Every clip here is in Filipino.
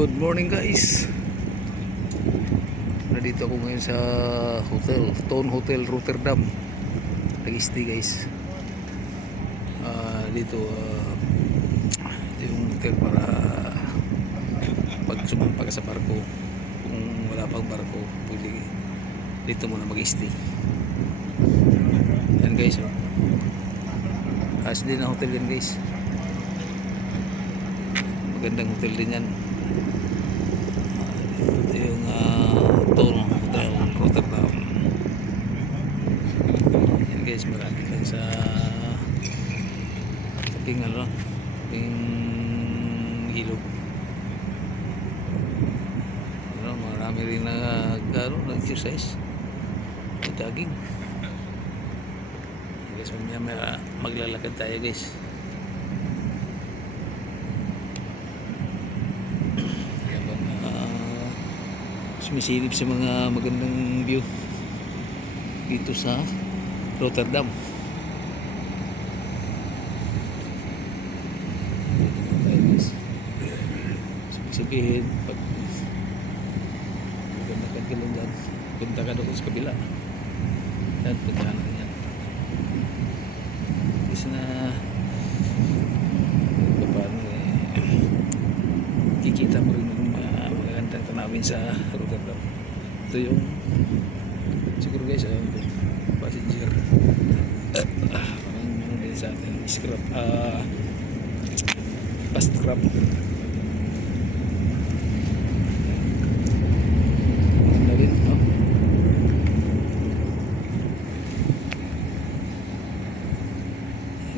Good morning guys. Nandito ako ngayon sa hotel, Town Hotel Rotterdam. Nag-stay guys. Dito ito yung hotel para pag sumampa ka sa barko, kung wala pang barko, pwede dito muna mag-stay. Yan guys, din na hotel yan guys. Magandang hotel din yan. Ito yung Town Hotel Rotterdam. Yan guys, marami lang sa tabing tabing ilog. Marami rin nag-exercise, jogging. Guys, mamaya maglalakad tayo guys. Sumisilip sa mga magandang view dito sa Rotterdam. Sabihin pag magandang ka lang dyan, punta ka doon sa kabila yan, punta na yan kasi na paano kikita mo rin yung magandang tanawin sa Rotterdam. Ito yung siguro guys passenger parang din sa atin scrap fast crab.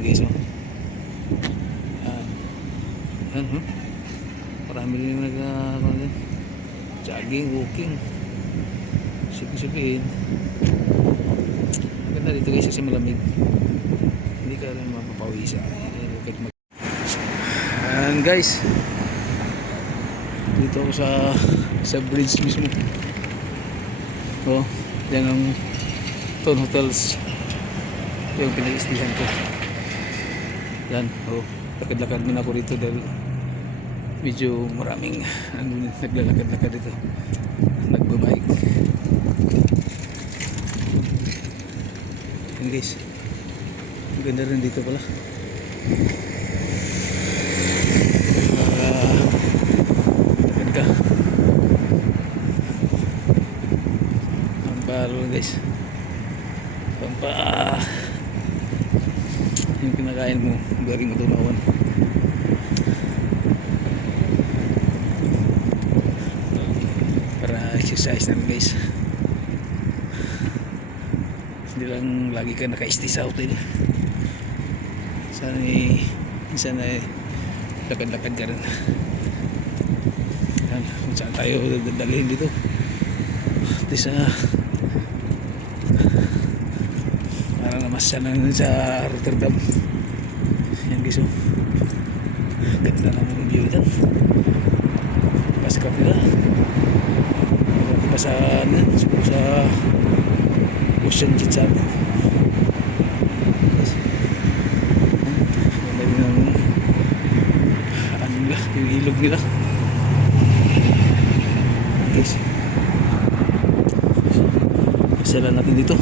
Guys, marami rin jogging, walking. Sabihin maganda dito guys kasi malamig, hindi ka rin mapapawisa. And guys, dito ako sa bridge mismo. Yan ang Town Hotels, yung pinag-istihan ko. Yan, lakad-lakad muna ako dito dahil medyo maraming naglalakad-lakad dito, nagbabike. Yan guys, ang ganda rin dito pala. Lakad ka ang baro guys, yung kinakain mo, galing mo tunawan. Para exercise na guys, hindi lang lagi ka naka-stay sa hotel. Minsan ay lakad-lakad ka rin. Yan, kung saan tayo dadalhin dito para namasyal lang sa Rotterdam. Yan guys, ganda ng view dyan, paskap nila sa ocean dyan sa atin. Ganda rin ang nila, yung ilog nila guys. Pasyalan natin dito,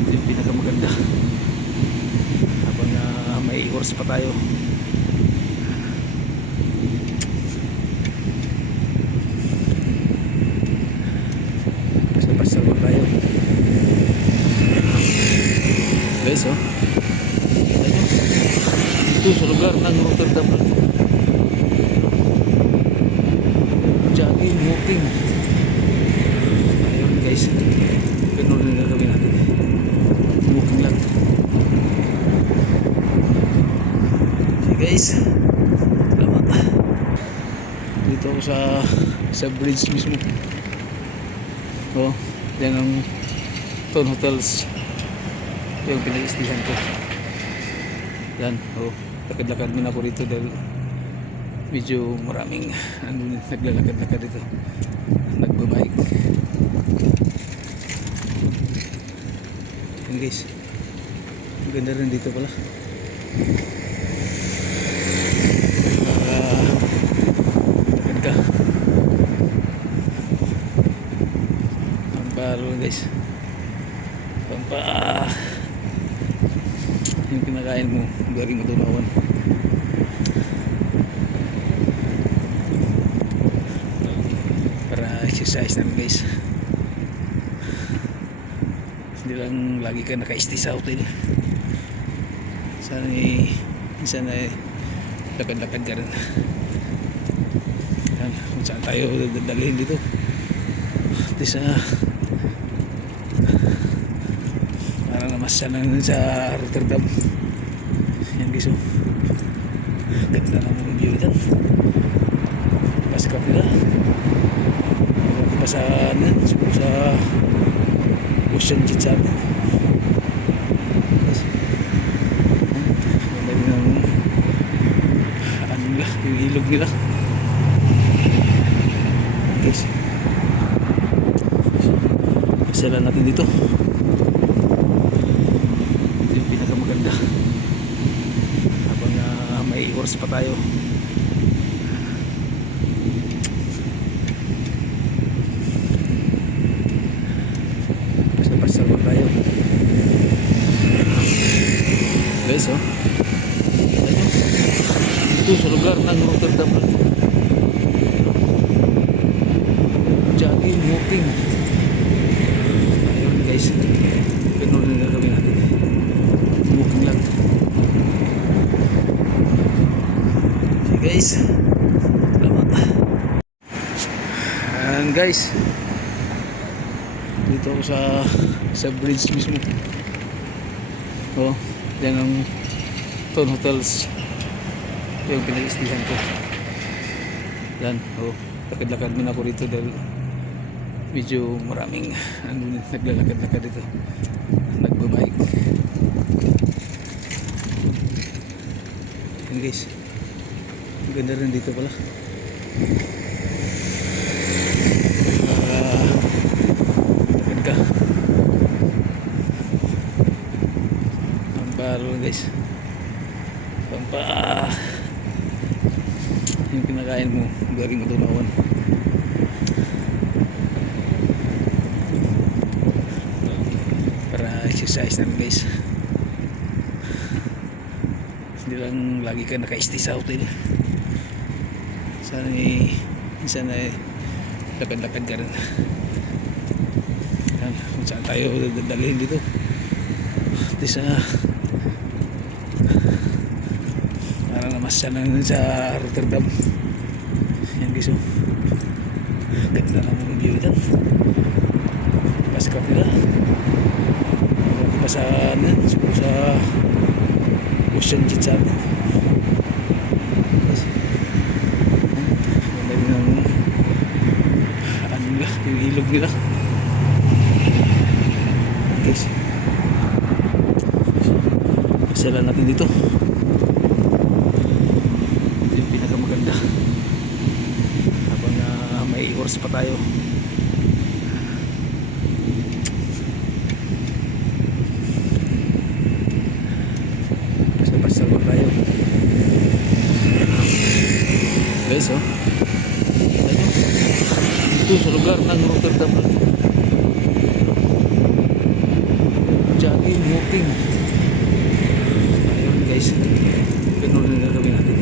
ito yung pinakamaganda habang may oras pa tayo. Pasal tayo guys. Ito sa lugar ng Rotterdam, jogging, walking. Ayun guys, ganun rin gagawin natin, walking lang. Okay guys, salamat. Dito ako sa bridge mismo. Yan ang Town Hotels, yung pinag-istihan ko. Yan, lakad-lakad muna ako dito dahil medyo maraming naglalakad-lakad dito, nagbabike. Yan guys, ang ganda rin dito pala. Pampalo guys. Pampa yung kinakain mo, galing matunawan. Para exercise na rin guys. Hindi lang lagi ka naka-stay sa hotel. Sana minsan ay lakad-lakad ka rin. Yan, kung saan tayo dadalhin dito. At sa parang namasyal lang sa Rotterdam. Yan guys, oh. Ganda ng view dyan. Pasikap nila. Pa sa ocean jet sa amin. Ano nila, yung ilog nila guys. Pasyalan natin dito. Ito yung pinakamaganda habang may oras pa tayo. Pasyal pa tayo guys, oh. Ito sa lugar ng Rotterdam, jogging, walking. Ayun guys, ganun na gagawin natin, walking lang. Okay guys, salamat. And guys, dito ako sa bridge mismo. Oh, yan ang Ton Hotels yung pinag-istihan ko. Yan, oh, lakad-lakad muna ako dito dahil medyo maraming naglalakad-lakad dito, nagbabike. Yan guys, ang ganda rin dito pala. Lakad ka Pampalo guys. Pampa yung kinakain mo, galing matunawan. Para exercise na rin guys. Hindi lang lagi ka naka-stay sa hotel. Sana minsan ay lakad-lakad ka rin. Yan, kung saan tayo dadalhin dito. At sa parang namasyal lang sa Rotterdam. Yan guys, oh. Ganda ng view dyan. Pasikap nila. Pa sa ocean jet sa amin. Ano nila, yung ilog nila guys. Pasyalan natin dito. Ito yung pinakamaganda habang may oras pa tayo. Pasyal pa tayo guys, oh. Ito sa lugar ng Rotterdam, jogging, walking. Ayun guys, ganun na gagawin natin.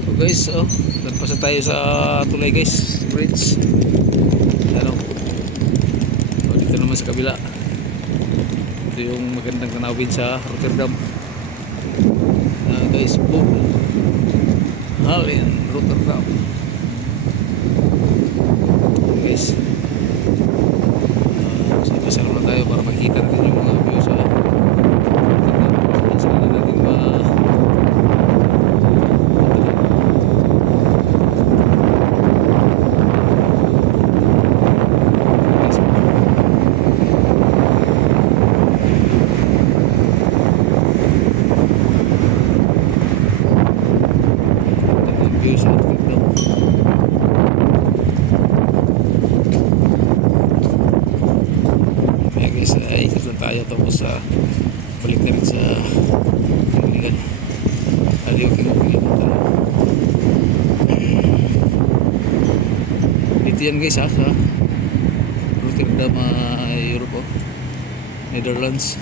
So guys, oh, nagpasa tayo sa tulay guys, bridge. Ano, so, dito naman sa kabila, ito yung magandang tanawin sa Rotterdam. Guys, book Hallen, Rotterdam guys. So pasal muna tayo para makita natin yung mga view sa Rotterdam. Saan na natin view sa Rotterdam. Kaya guys, ikot lang tayo tapos balik na rin sa Piligan. Aliwakin mo lang tayo. Dito yan guys, ha, sa Rotterdam, Europe, oh. Netherlands.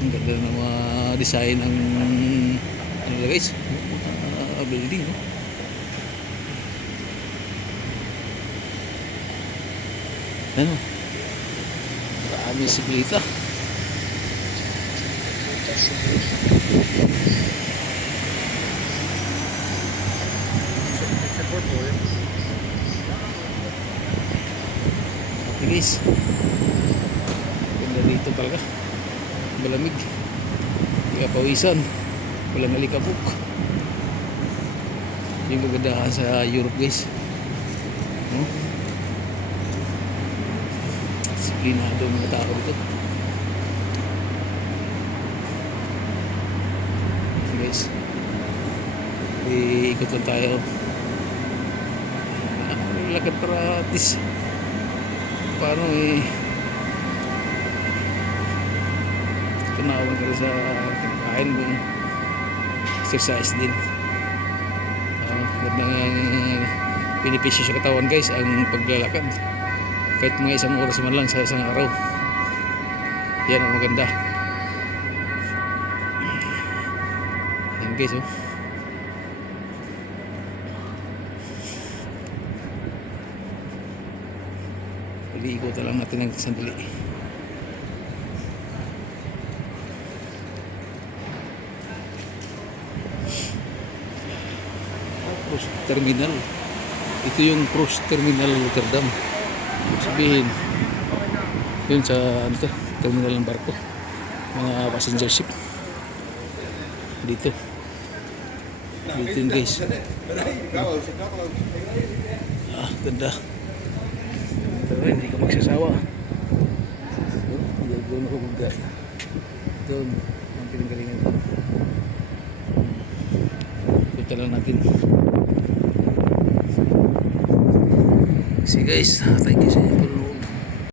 Ang ganda ng mga design ng ano guys, building, no? Ano? Marami siklita. Okay guys, ganda dito talaga, malamig, kapawisan, walang alikabok. Yung magandahan sa Europe guys, no? Disiplinado mga tao dito. Okay guys, iikot lang tayo. Lakad para at least paano tunawan ka rin sa kinakain mo, exercise din. Gandang benepisyo sa katawan guys ang paglalakad, kahit mga isang oras man lang sa isang araw, yan ang maganda. Yan guys, oh. Ikutan lang natin ng sandali. Cruise Terminal. Ito yung Cruise Terminal Rotterdam. Sabihin, yun sa ano to, terminal ng barko, mga passenger ship. Dito yun guys. Ganda. Pero hindi ko magsasawa. Doon ako doon ang pinanggalingan ko. Punta lang natin. See guys, thank you sa inyo.